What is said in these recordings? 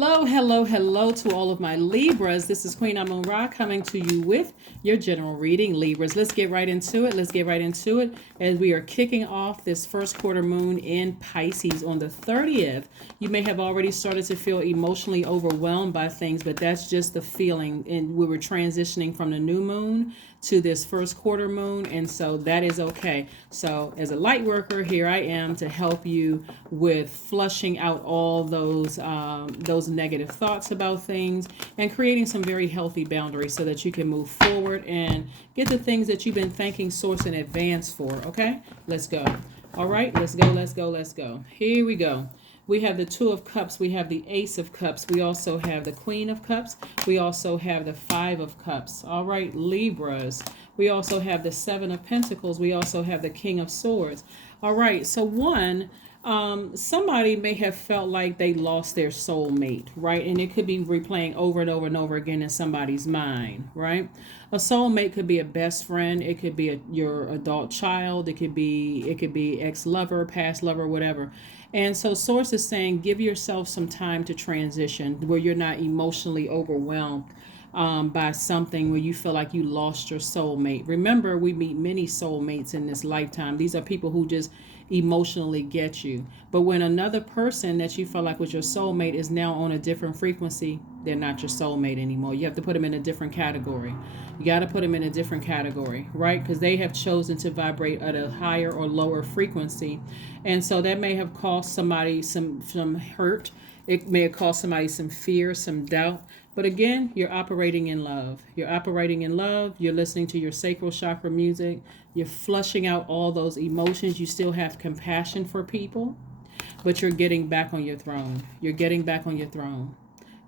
Hello, hello, hello to all of my Libras. This is Queen Amun Ra coming to you with your general reading, Libras. Let's get right into it. As we are kicking off this first quarter moon in Pisces on the 30th. You may have already started to feel emotionally overwhelmed by things, but that's just the feeling. And we were transitioning from the new moon to this first quarter moon, and so that is okay. So as a light worker, here I am to help you with flushing out all those negative thoughts about things and creating some very healthy boundaries so that you can move forward and get the things that you've been thanking source in advance for. Okay, let's go. All right, let's go. Here we go. We have the Two of Cups. We have the Ace of Cups. We also have the Queen of Cups. We also have the Five of Cups. All right, Libras. We also have the Seven of Pentacles. We also have the King of Swords. All right, so somebody may have felt like they lost their soulmate, right? And it could be replaying over and over and over again in somebody's mind, right? A soulmate could be a best friend. It could be your adult child. It could be ex-lover, past lover, whatever. And so source is saying give yourself some time to transition where you're not emotionally overwhelmed by something where you feel like you lost your soulmate. Remember, we meet many soulmates in this lifetime. These are people who just emotionally get you. But when another person that you feel like was your soulmate is now on a different frequency, they're not your soulmate anymore. You have to put them in a different category. You got to put them in a different category, right? Because they have chosen to vibrate at a higher or lower frequency. And so that may have caused somebody some hurt. It may have caused somebody some fear, some doubt. But again, you're operating in love. You're operating in love. You're listening to your sacral chakra music. You're flushing out all those emotions. You still have compassion for people, but you're getting back on your throne. You're getting back on your throne.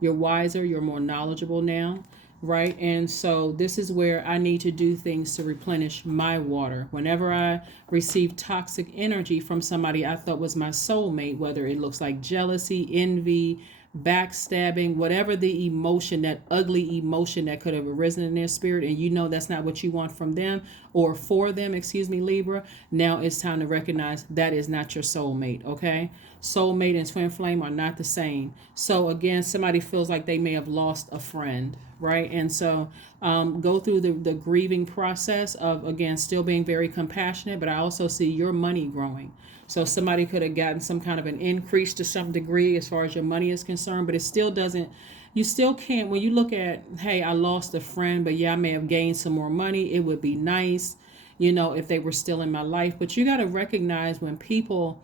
You're wiser. You're more knowledgeable now, right? And so this is where I need to do things to replenish my water. Whenever I receive toxic energy from somebody I thought was my soulmate, whether it looks like jealousy, envy, backstabbing, whatever the emotion, that ugly emotion that could have arisen in their spirit, and you know that's not what you want from them or for them, excuse me, Libra. Now it's time to recognize that is not your soulmate, okay? Soulmate and twin flame are not the same. So again, somebody feels like they may have lost a friend, right? And so go through the grieving process of, again, still being very compassionate, but I also see your money growing. So somebody could have gotten some kind of an increase to some degree as far as your money is concerned, but it still doesn't, you still can't, when you look at, hey, I lost a friend, but yeah, I may have gained some more money. It would be nice, if they were still in my life. But you got to recognize when people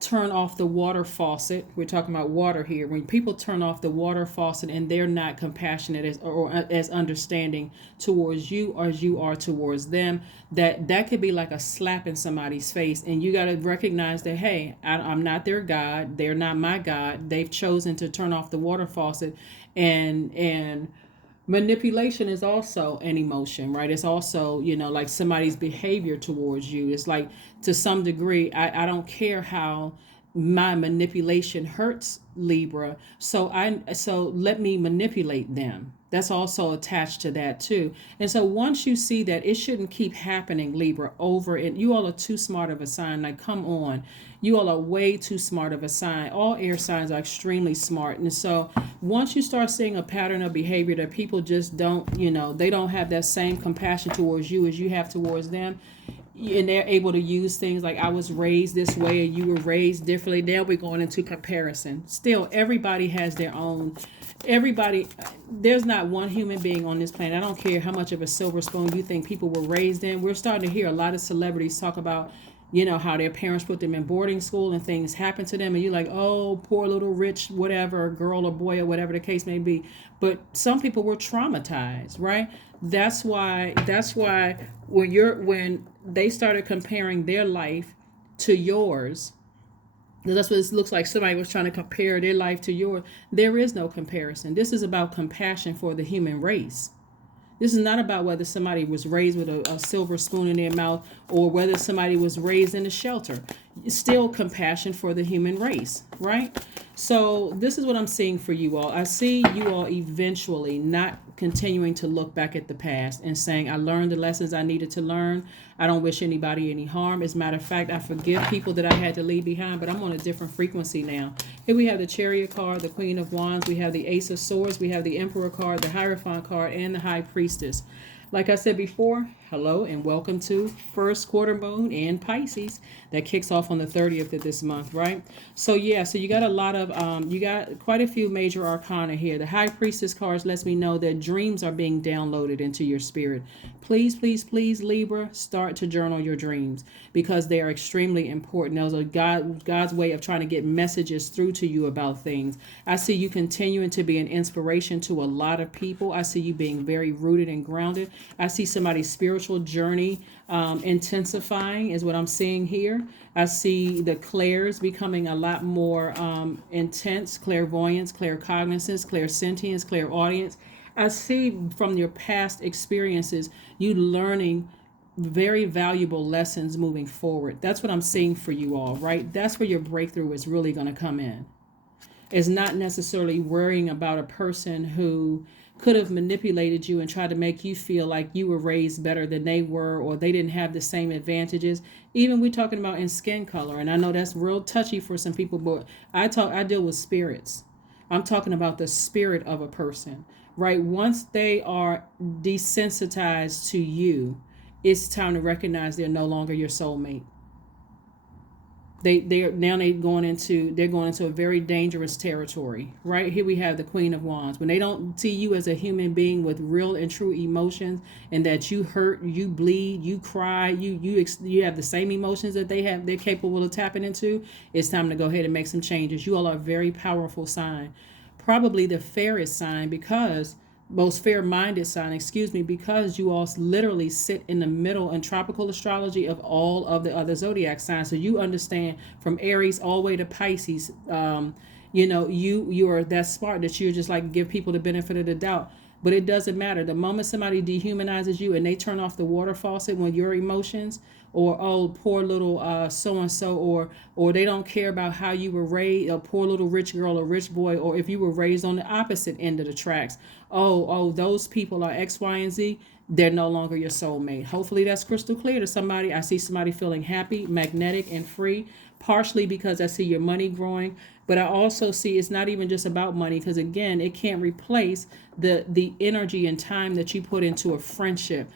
turn off the water faucet. We're talking about water here. When people turn off the water faucet and they're not compassionate as understanding towards you as you are towards them, that could be like a slap in somebody's face. And you got to recognize that, hey, I'm not their God. They're not my God. They've chosen to turn off the water faucet, and manipulation is also an emotion, right? It's also, like somebody's behavior towards you. It's like, to some degree, I don't care how my manipulation hurts, Libra, so let me manipulate them. That's also attached to that too. And so once you see that, it shouldn't keep happening, Libra, over, and you all are too smart of a sign. Like, come on, you all are way too smart of a sign. All air signs are extremely smart. And so once you start seeing a pattern of behavior that people just don't, they don't have that same compassion towards you as you have towards them, and they're able to use things like, I was raised this way and you were raised differently. Now we're going into comparison. Still, everybody has their own. There's not one human being on this planet, I don't care how much of a silver spoon you think people were raised in. We're starting to hear a lot of celebrities talk about, how their parents put them in boarding school and things happen to them, and you're like, oh, poor little rich whatever girl or boy or whatever the case may be. But some people were traumatized, right? That's why when they started comparing their life to yours, that's what it looks like. Somebody was trying to compare their life to yours. There is no comparison. This is about compassion for the human race. This is not about whether somebody was raised with a silver spoon in their mouth or whether somebody was raised in a shelter. still compassion for the human race, right? So this is what I'm seeing for you all. I see you all eventually not continuing to look back at the past and saying, I learned the lessons I needed to learn. I don't wish anybody any harm. As a matter of fact, I forgive people that I had to leave behind, but I'm on a different frequency now. Here we have the Chariot card, the Queen of Wands. We have the Ace of Swords. We have the Emperor card, the Hierophant card, and the High Priestess. Like I said before, hello and welcome to first quarter moon in Pisces. That kicks off on the 30th of this month, right? So yeah, so you got a lot of, you got quite a few major arcana here. The High Priestess cards lets me know that dreams are being downloaded into your spirit. Please, please, please, Libra, start to journal your dreams because they are extremely important. Those are God's way of trying to get messages through to you about things. I see you continuing to be an inspiration to a lot of people. I see you being very rooted and grounded. I see somebody's spiritual journey intensifying is what I'm seeing here. I see the clairs becoming a lot more intense, clairvoyance, claircognizance, clairsentience, clairaudience. I see from your past experiences, you learning very valuable lessons moving forward. That's what I'm seeing for you all, right? That's where your breakthrough is really going to come in. It's not necessarily worrying about a person who could have manipulated you and tried to make you feel like you were raised better than they were or they didn't have the same advantages. Even we're talking about in skin color, and I know that's real touchy for some people, but I deal with spirits. I'm talking about the spirit of a person, right? Once they are desensitized to you, it's time to recognize they're no longer your soulmate. They're going into a very dangerous territory. Right here we have the Queen of Wands. When they don't see you as a human being with real and true emotions, and that you hurt, you bleed, you cry, you have the same emotions that they have, they're capable of tapping into. It's time to go ahead and make some changes. You all are a very powerful sign, probably the fairest sign because. Most fair-minded sign, because you all literally sit in the middle in tropical astrology of all of the other zodiac signs. So you understand from Aries all the way to Pisces, you are that smart that you're just like give people the benefit of the doubt. But it doesn't matter. The moment somebody dehumanizes you and they turn off the water faucet when your emotions, or oh poor little so and so, or they don't care about how you were raised, a poor little rich girl or rich boy, or if you were raised on the opposite end of the tracks. Oh, those people are X, Y, and Z. They're no longer your soulmate. Hopefully that's crystal clear to somebody. I see somebody feeling happy, magnetic, and free, partially because I see your money growing. But I also see it's not even just about money, because again, it can't replace the energy and time that you put into a friendship.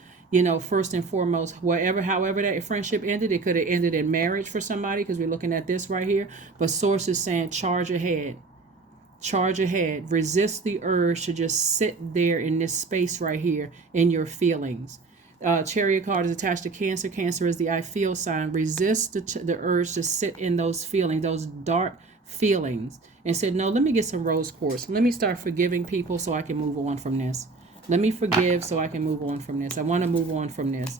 First and foremost, however that friendship ended, it could have ended in marriage for somebody, because we're looking at this right here. But source is saying charge ahead. Charge ahead. Resist the urge to just sit there in this space right here in your feelings. Chariot card is attached to Cancer. Cancer is the I feel sign. Resist the urge to sit in those feelings, those dark feelings, and said, no, let me get some rose quartz. Let me start forgiving people so I can move on from this. Let me forgive so I can move on from this. I want to move on from this.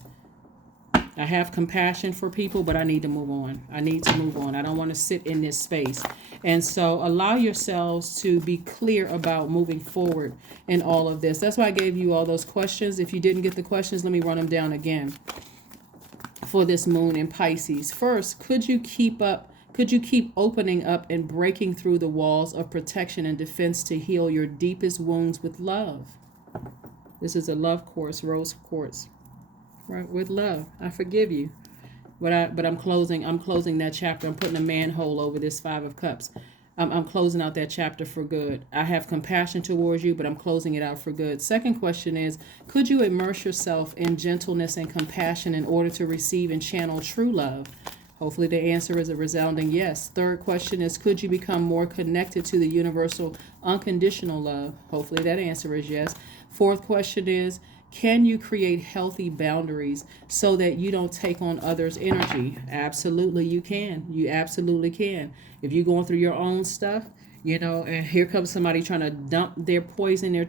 I have compassion for people, but I need to move on. I need to move on. I don't want to sit in this space. And so allow yourselves to be clear about moving forward in all of this. That's why I gave you all those questions. If you didn't get the questions, let me run them down again for this moon in Pisces. First, could you keep opening up and breaking through the walls of protection and defense to heal your deepest wounds with love? This is a love quartz, rose quartz. Right, with love. I forgive you. But I'm closing that chapter. I'm putting a manhole over this 5 of Cups. I'm closing out that chapter for good. I have compassion towards you, but I'm closing it out for good. Second question is, could you immerse yourself in gentleness and compassion in order to receive and channel true love? Hopefully the answer is a resounding yes. Third question is, could you become more connected to the universal unconditional love? Hopefully that answer is yes. Fourth question is, can you create healthy boundaries so that you don't take on others' energy? Absolutely you can. You absolutely can. If you're going through your own stuff, and here comes somebody trying to dump their poison, their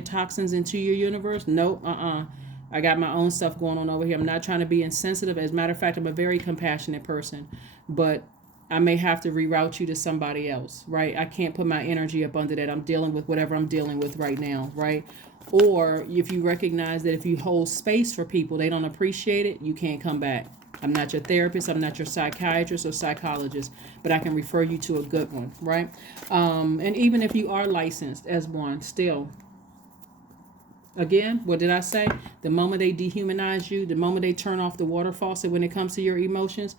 toxins into your universe. No, I got my own stuff going on over here. I'm not trying to be insensitive. As a matter of fact, I'm a very compassionate person, but I may have to reroute you to somebody else, right? I can't put my energy up under that. I'm dealing with whatever I'm dealing with right now, right? Or if you recognize that if you hold space for people, they don't appreciate it, you can't come back. I'm not your therapist. I'm not your psychiatrist or psychologist, but I can refer you to a good one, right? And even if you are licensed as one, still, again, what did I say? The moment they dehumanize you, the moment they turn off the water faucet when it comes to your emotions,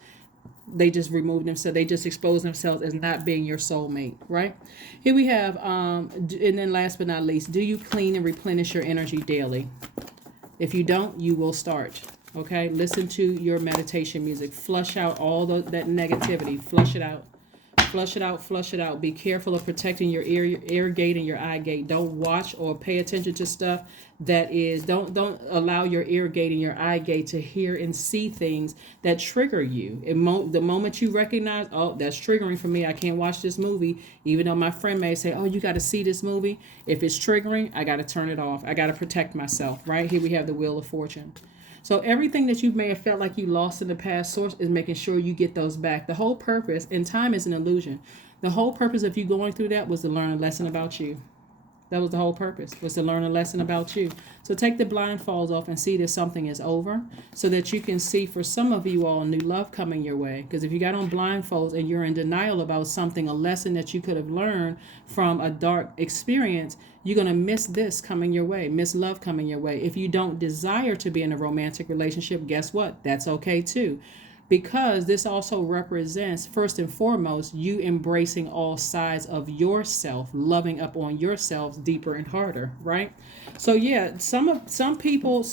they just remove themselves. They just expose themselves as not being your soulmate, right? Here we have, and then last but not least, do you clean and replenish your energy daily? If you don't, you will start. Okay, listen to your meditation music. Flush out all that negativity. Flush it out. Flush it out, flush it out. Be careful of protecting your ear gate and your eye gate. Don't watch or pay attention to stuff that is, don't allow your ear gate and your eye gate to hear and see things that trigger you. The moment you recognize, oh, that's triggering for me, I can't watch this movie, even though my friend may say, oh, you got to see this movie. If it's triggering, I got to turn it off. I got to protect myself, right? Here we have the Wheel of Fortune. So everything that you may have felt like you lost in the past, source is making sure you get those back. The whole purpose, and time is an illusion, the whole purpose of you going through that was to learn a lesson about you. That was the whole purpose, was to learn a lesson about you. So take the blindfolds off and see that something is over so that you can see, for some of you all, new love coming your way. Because if you got on blindfolds and you're in denial about something, a lesson that you could have learned from a dark experience, you're going to miss this coming your way, miss love coming your way. If you don't desire to be in a romantic relationship, guess what? That's okay too. Because this also represents, first and foremost, you embracing all sides of yourself, loving up on yourselves deeper and harder, right? So yeah, some people,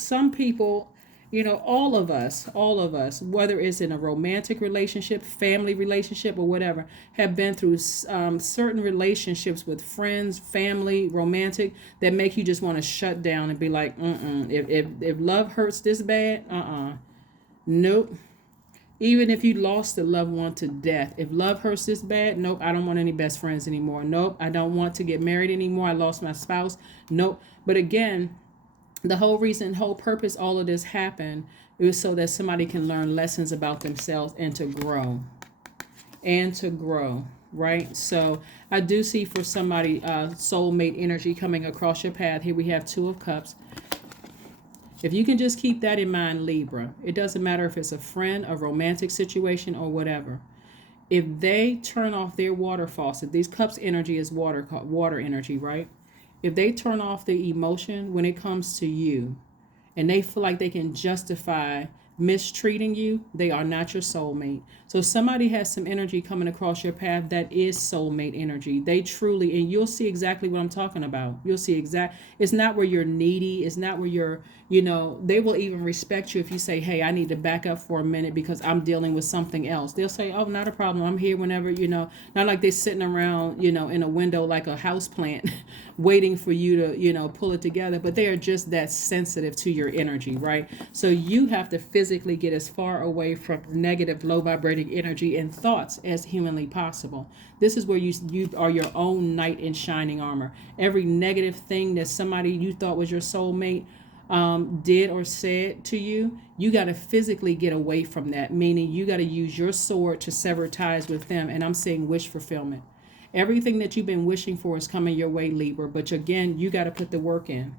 all of us, whether it's in a romantic relationship, family relationship, or whatever, have been through certain relationships with friends, family, romantic, that make you just want to shut down and be like, if love hurts this bad, nope. Even if you lost a loved one to death, if love hurts this bad, nope, I don't want any best friends anymore. Nope, I don't want to get married anymore. I lost my spouse. Nope. But again, the whole reason, whole purpose, all of this happened, it was so that somebody can learn lessons about themselves and to grow. Right? So I do see for somebody soulmate energy coming across your path. Here we have Two of Cups. If you can just keep that in mind, Libra, it doesn't matter if it's a friend, a romantic situation, or whatever. If they turn off their water faucet, these cups energy is water energy, right? If they turn off the emotion when it comes to you, and they feel like they can justify mistreating you, they are not your soulmate. So somebody has some energy coming across your path that is soulmate energy. They truly, and you'll see exactly what I'm talking about. You'll see it's not where you're needy. It's not where you're, they will even respect you if you say, hey, I need to back up for a minute because I'm dealing with something else. They'll say, oh, not a problem. I'm here whenever, not like they're sitting around, in a window like a house plant waiting for you to, pull it together. But they are just that sensitive to your energy, right? So you have to physically get as far away from negative, low vibrating energy and thoughts as humanly possible. This is where you are your own knight in shining armor. Every negative thing that somebody you thought was your soulmate did or said to you, you got to physically get away from that, meaning you got to use your sword to sever ties with them. And I'm saying wish fulfillment. Everything that you've been wishing for is coming your way, Libra. But again, you got to put the work in.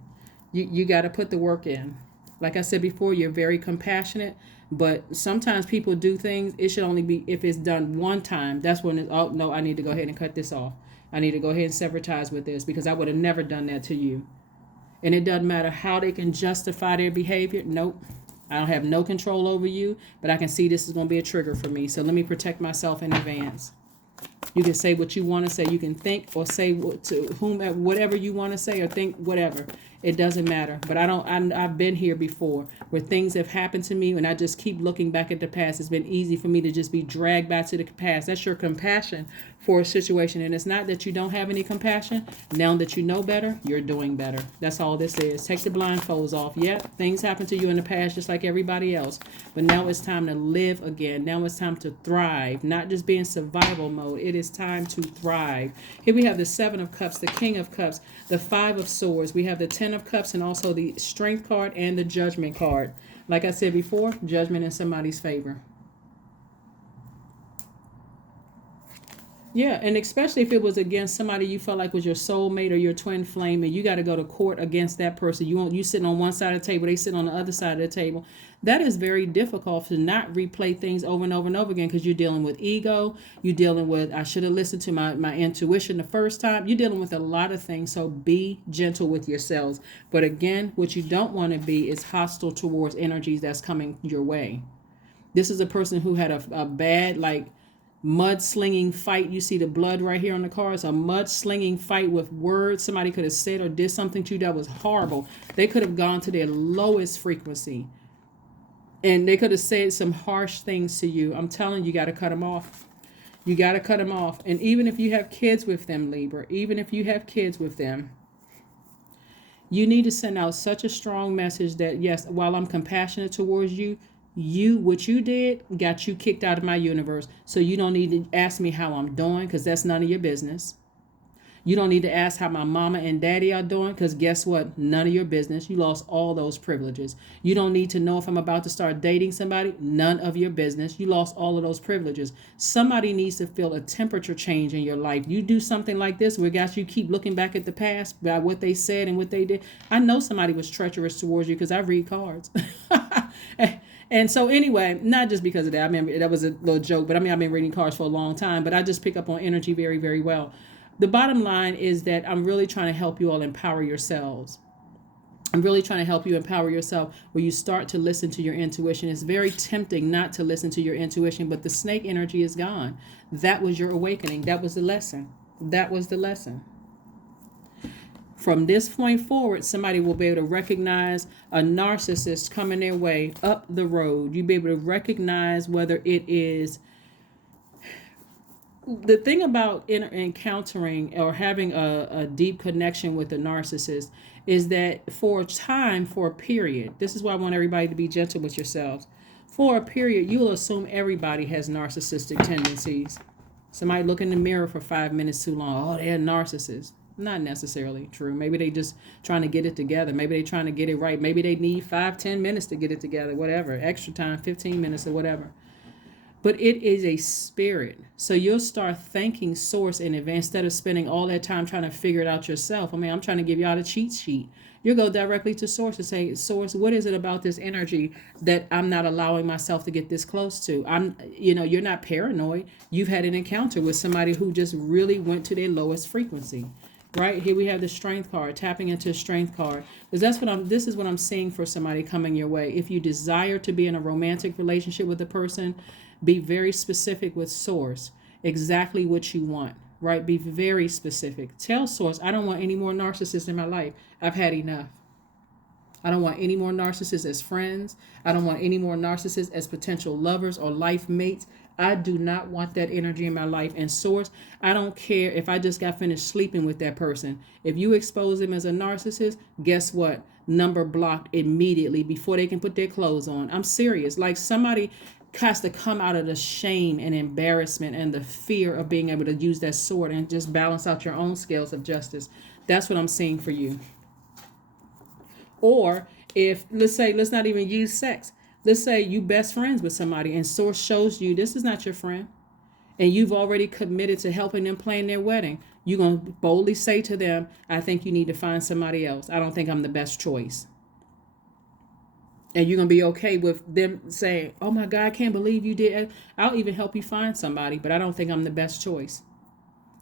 You got to put the work in. Like I said before, you're very compassionate, but sometimes people do things. It should only be if it's done one time. That's when it's, oh, no, I need to go ahead and cut this off. I need to go ahead and sever ties with this because I would have never done that to you. And it doesn't matter how they can justify their behavior. Nope. I don't have no control over you, but I can see this is going to be a trigger for me. So let me protect myself in advance. You can say what you want to say. You can think or say to whomever, whatever you want to say or think, whatever. It doesn't matter. But I've been here before where things have happened to me and I just keep looking back at the past. It's been easy for me to just be dragged back to the past. That's your compassion for a situation. And it's not that you don't have any compassion. Now that you know better, you're doing better. That's all this is. Take the blindfolds off. Yep, things happened to you in the past just like everybody else. But now it's time to live again. Now it's time to thrive, not just be in survival mode. It is time to thrive. Here we have the Seven of Cups, the King of Cups, the Five of Swords. We have the Ten of Cups and also the Strength card and the Judgment card. Like I said before, judgment in somebody's favor. Yeah, and especially if it was against somebody you felt like was your soulmate or your twin flame, and you got to go to court against that person. You sitting on one side of the table, they sit on the other side of the table. That is very difficult to not replay things over and over and over again, because you're dealing with ego. You're dealing with, I should have listened to my intuition the first time. You're dealing with a lot of things. So be gentle with yourselves. But again, what you don't want to be is hostile towards energies that's coming your way. This is a person who had a bad, like, mudslinging fight. You see the blood right here on the car. It's a mudslinging fight with words. Somebody could have said or did something to you that was horrible. They could have gone to their lowest frequency, and they could have said some harsh things to you. I'm telling you, you got to cut them off. You got to cut them off. And even if you have kids with them, Libra, even if you have kids with them, you need to send out such a strong message that, yes, while I'm compassionate towards you, what you did got you kicked out of my universe. So you don't need to ask me how I'm doing, because that's none of your business. You don't need to ask how my mama and daddy are doing, because guess what? None of your business. You lost all those privileges. You don't need to know if I'm about to start dating somebody. None of your business. You lost all of those privileges. Somebody needs to feel a temperature change in your life. You do something like this where, guys, you keep looking back at the past by what they said and what they did. I know somebody was treacherous towards you, because I read cards. And so anyway, not just because of that. I mean, that was a little joke, but I mean, I've been reading cards for a long time, but I just pick up on energy very, very well. The bottom line is that I'm really trying to help you all empower yourselves. I'm really trying to help you empower yourself, where you start to listen to your intuition. It's very tempting not to listen to your intuition, but the snake energy is gone. That was your awakening. That was the lesson. That was the lesson. From this point forward, somebody will be able to recognize a narcissist coming their way up the road. You'll be able to recognize whether it is. The thing about encountering or having a deep connection with a narcissist is that for a time, for a period, this is why I want everybody to be gentle with yourselves. For a period, you'll assume everybody has narcissistic tendencies. Somebody look in the mirror for 5 minutes too long. Oh, they're narcissists. Not necessarily true. Maybe they just trying to get it together. Maybe they trying to get it right. Maybe they need 5-10 minutes to get it together, whatever. Extra time, 15 minutes or whatever. But it is a spirit. So you'll start thanking source in advance instead of spending all that time trying to figure it out yourself. I mean, I'm trying to give y'all the cheat sheet. You'll go directly to source and say, source, what is it about this energy that I'm not allowing myself to get this close to? You're not paranoid. You've had an encounter with somebody who just really went to their lowest frequency. Right here we have the strength card, tapping into a strength card, because this is what I'm seeing for somebody coming your way. If you desire to be in a romantic relationship with a person, be very specific with source, exactly what you want, right? Be very specific. Tell source, I don't want any more narcissists in my life. I've had enough. I don't want any more narcissists as friends. I don't want any more narcissists as potential lovers or life mates. I do not want that energy in my life. And source, I don't care if I just got finished sleeping with that person. If you expose them as a narcissist, guess what? Number blocked immediately before they can put their clothes on. I'm serious. Like, somebody has to come out of the shame and embarrassment and the fear of being able to use that sword and just balance out your own scales of justice. That's what I'm seeing for you. Or if, let's not even use sex. Let's say you best friends with somebody and source shows you this is not your friend, and you've already committed to helping them plan their wedding. You're going to boldly say to them, I think you need to find somebody else. I don't think I'm the best choice. And you're going to be okay with them saying, oh my God, I can't believe you did. I'll even help you find somebody, but I don't think I'm the best choice.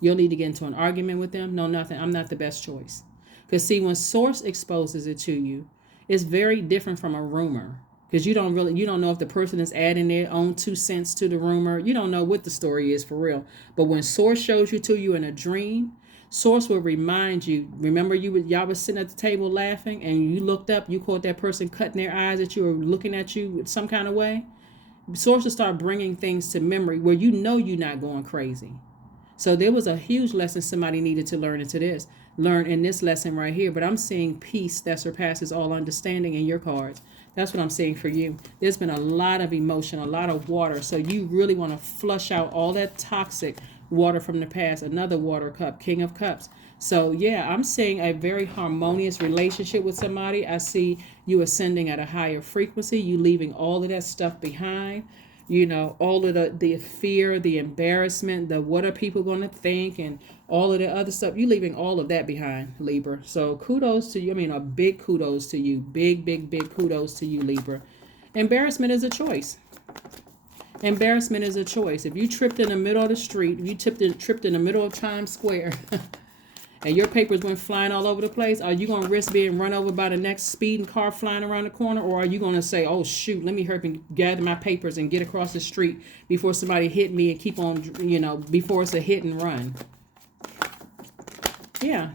You'll need to get into an argument with them. No, nothing. I'm not the best choice. Because see, when source exposes it to you, it's very different from a rumor. Because you don't know if the person is adding their own 2 cents to the rumor. You don't know what the story is for real. But when source shows you to you in a dream, source will remind you. Remember, y'all was sitting at the table laughing, and you looked up, you caught that person cutting their eyes at you or looking at you some kind of way. Source will start bringing things to memory where you know you're not going crazy. So there was a huge lesson somebody needed to learn in this lesson right here. But I'm seeing peace that surpasses all understanding in your cards. That's what I'm seeing for you. There's been a lot of emotion, a lot of water. So you really want to flush out all that toxic water from the past. Another water cup, King of Cups. So yeah, I'm seeing a very harmonious relationship with somebody. I see you ascending at a higher frequency, you leaving all of that stuff behind. all of the fear, the embarrassment, the what are people going to think, and all of the other stuff. You leaving all of that behind, Libra. So kudos to you. I mean, a big kudos to you. Big, big, big kudos to you, Libra. Embarrassment is a choice. Embarrassment is a choice. If you tripped in the middle of the street, if you tripped in the middle of Times Square, and your papers went flying all over the place, are you going to risk being run over by the next speeding car flying around the corner? Or are you going to say, oh, shoot, let me hurry and gather my papers and get across the street before somebody hit me and keep on, before it's a hit and run? Yeah.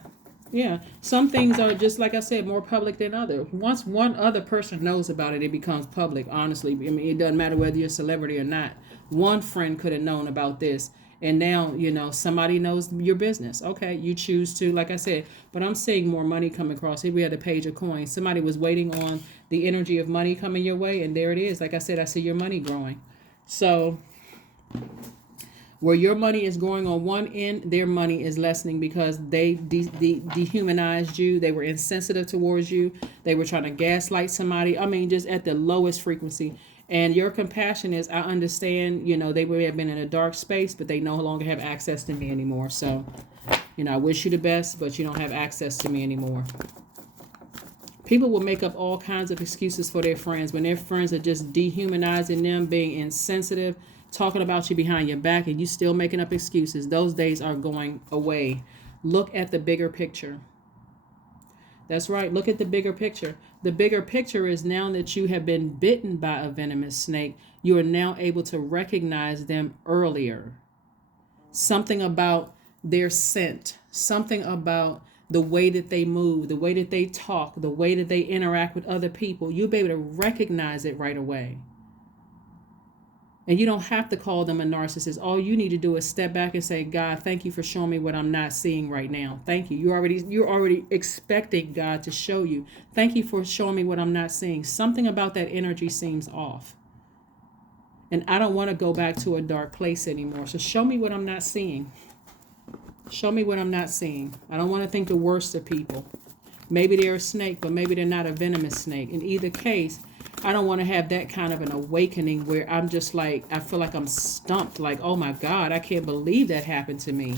Yeah. Some things are, just like I said, more public than others. Once one other person knows about it, it becomes public, honestly. I mean, it doesn't matter whether you're a celebrity or not. One friend could have known about this. And now, somebody knows your business. Okay, you choose to, like I said, but I'm seeing more money come across. Here we had a page of coins. Somebody was waiting on the energy of money coming your way, and there it is. Like I said, I see your money growing. So where your money is growing on one end, their money is lessening because they dehumanized you. They were insensitive towards you. They were trying to gaslight somebody. I mean, just at the lowest frequency. And your compassion is, I understand, they may have been in a dark space, but they no longer have access to me anymore. So, I wish you the best, but you don't have access to me anymore. People will make up all kinds of excuses for their friends when their friends are just dehumanizing them, being insensitive, talking about you behind your back, and you still making up excuses. Those days are going away. Look at the bigger picture. That's right. Look at the bigger picture. The bigger picture is now that you have been bitten by a venomous snake, you are now able to recognize them earlier. Something about their scent, something about the way that they move, the way that they talk, the way that they interact with other people. You'll be able to recognize it right away. And you don't have to call them a narcissist. All you need to do is step back and say, God, thank you for showing me what I'm not seeing right now. Thank you. You're already expecting God to show you. Thank you for showing me what I'm not seeing. Something about that energy seems off. And I don't want to go back to a dark place anymore. So show me what I'm not seeing. Show me what I'm not seeing. I don't want to think the worst of people. Maybe they're a snake, but maybe they're not a venomous snake. In either case, I don't want to have that kind of an awakening where I'm just like, I feel like I'm stumped. Like, oh my God, I can't believe that happened to me.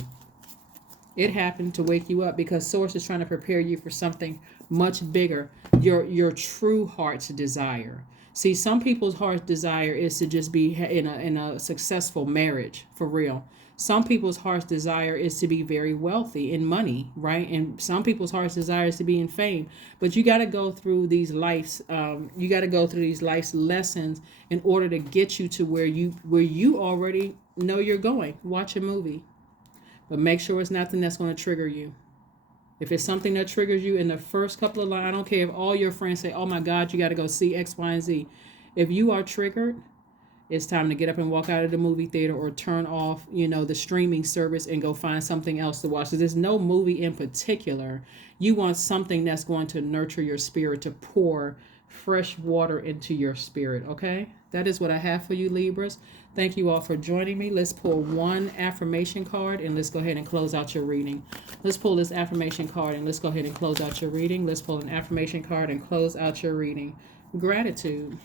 It happened to wake you up because Source is trying to prepare you for something much bigger. Your true heart's desire. See, some people's heart's desire is to just be in a successful marriage, for real. Some people's heart's desire is to be very wealthy in money, right? And some people's heart's desire is to be in fame. But you got to go through these life's lessons in order to get you to where you already know you're going. Watch a movie, but make sure it's nothing that's going to trigger you. If it's something that triggers you in the first couple of lines, I don't care if all your friends say, "Oh my God, you got to go see X, Y, and Z." If you are triggered, it's time to get up and walk out of the movie theater or turn off, the streaming service and go find something else to watch. So there's no movie in particular. You want something that's going to nurture your spirit, to pour fresh water into your spirit, okay? That is what I have for you, Libras. Thank you all for joining me. Let's pull one affirmation card and let's go ahead and close out your reading. Let's pull this affirmation card and let's go ahead and close out your reading. Let's pull an affirmation card and close out your reading. Gratitude.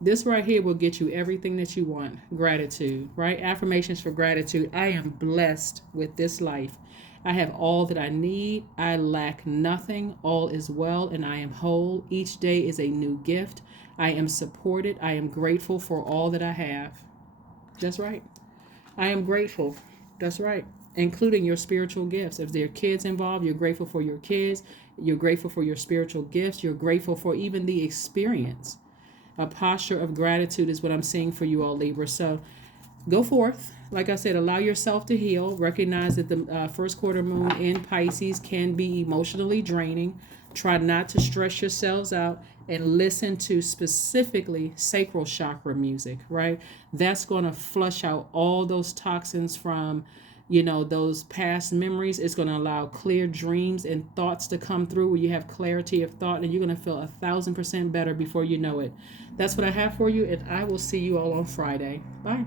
This right here will get you everything that you want. Gratitude, right? Affirmations for gratitude. I am blessed with this life. I have all that I need. I lack nothing. All is well and I am whole. Each day is a new gift. I am supported. I am grateful for all that I have. That's right. I am grateful. That's right. Including your spiritual gifts. If there are kids involved, you're grateful for your kids. You're grateful for your spiritual gifts. You're grateful for even the experience. A posture of gratitude is what I'm seeing for you all, Libra. So go forth. Like I said, allow yourself to heal. Recognize that the first quarter moon in Pisces can be emotionally draining. Try not to stress yourselves out and listen to specifically sacral chakra music, right? That's going to flush out all those toxins from those past memories. It's going to allow clear dreams and thoughts to come through where you have clarity of thought, and you're going to feel 1,000% better before you know it. That's what I have for you, and I will see you all on Friday. Bye.